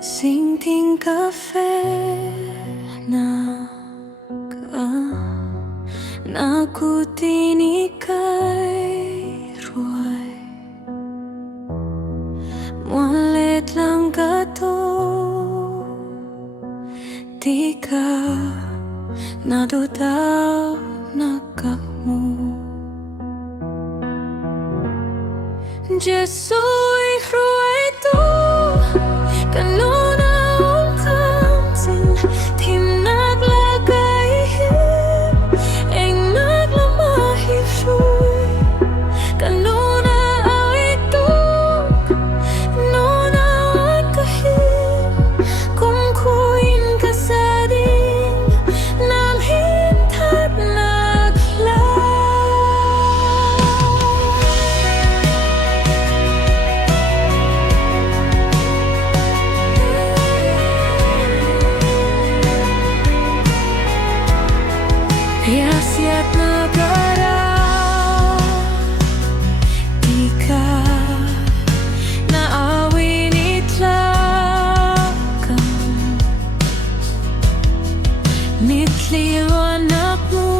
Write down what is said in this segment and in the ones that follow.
Sinting kafe na ka nakutini kay Hruai mualit lang gato di ka nadudaw na kamu Jesuh Hruaitu kanuna umkamsin thiam naglagayhim eng naglamahip shuy kanuna awituk nuna agkahim kung kuin kasading namhintad nagla Yasiat negara di ka naawini tlakam mitliw anakmu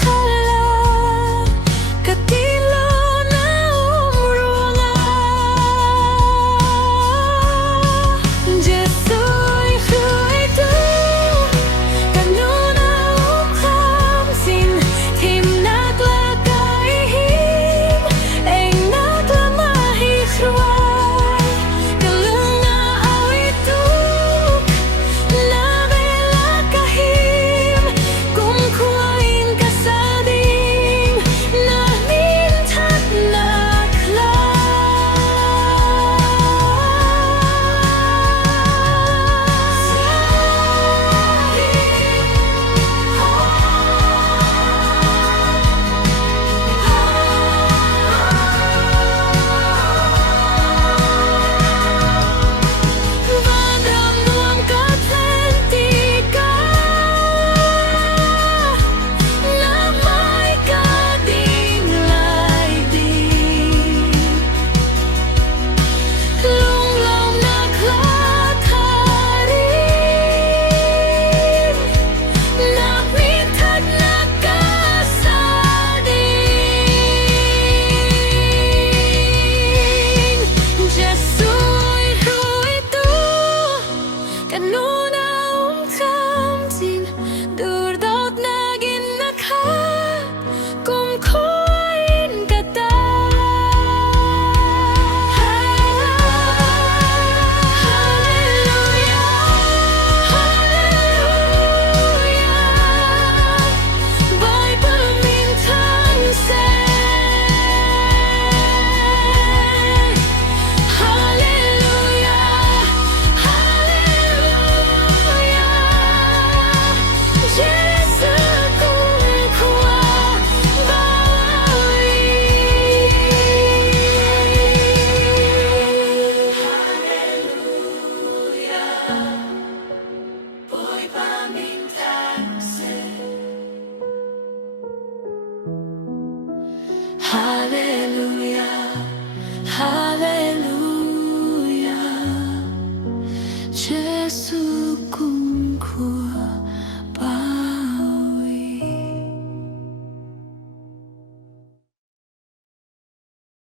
kala katilo na umrula Jesuh Hruaitu kanuna umkamsin thiam naglagayhim eng naglamahip Hruai kalung naawituk nabelakahim kung kuin kasading namintad nakla Vandram nuam katlentika namay kading layding lunglaw naglakarin namintad nakasading Jesuh Hruaitu kanuna umkamsin durdaut nagin nakha kung kuin kata Hallelujah Hallelujah Boy pamintang Hallelujah Hallelujah Jesuh kung kuwa bawi Hallelujah Boy pamintang Hallelujah Hallelujah Jesuh kung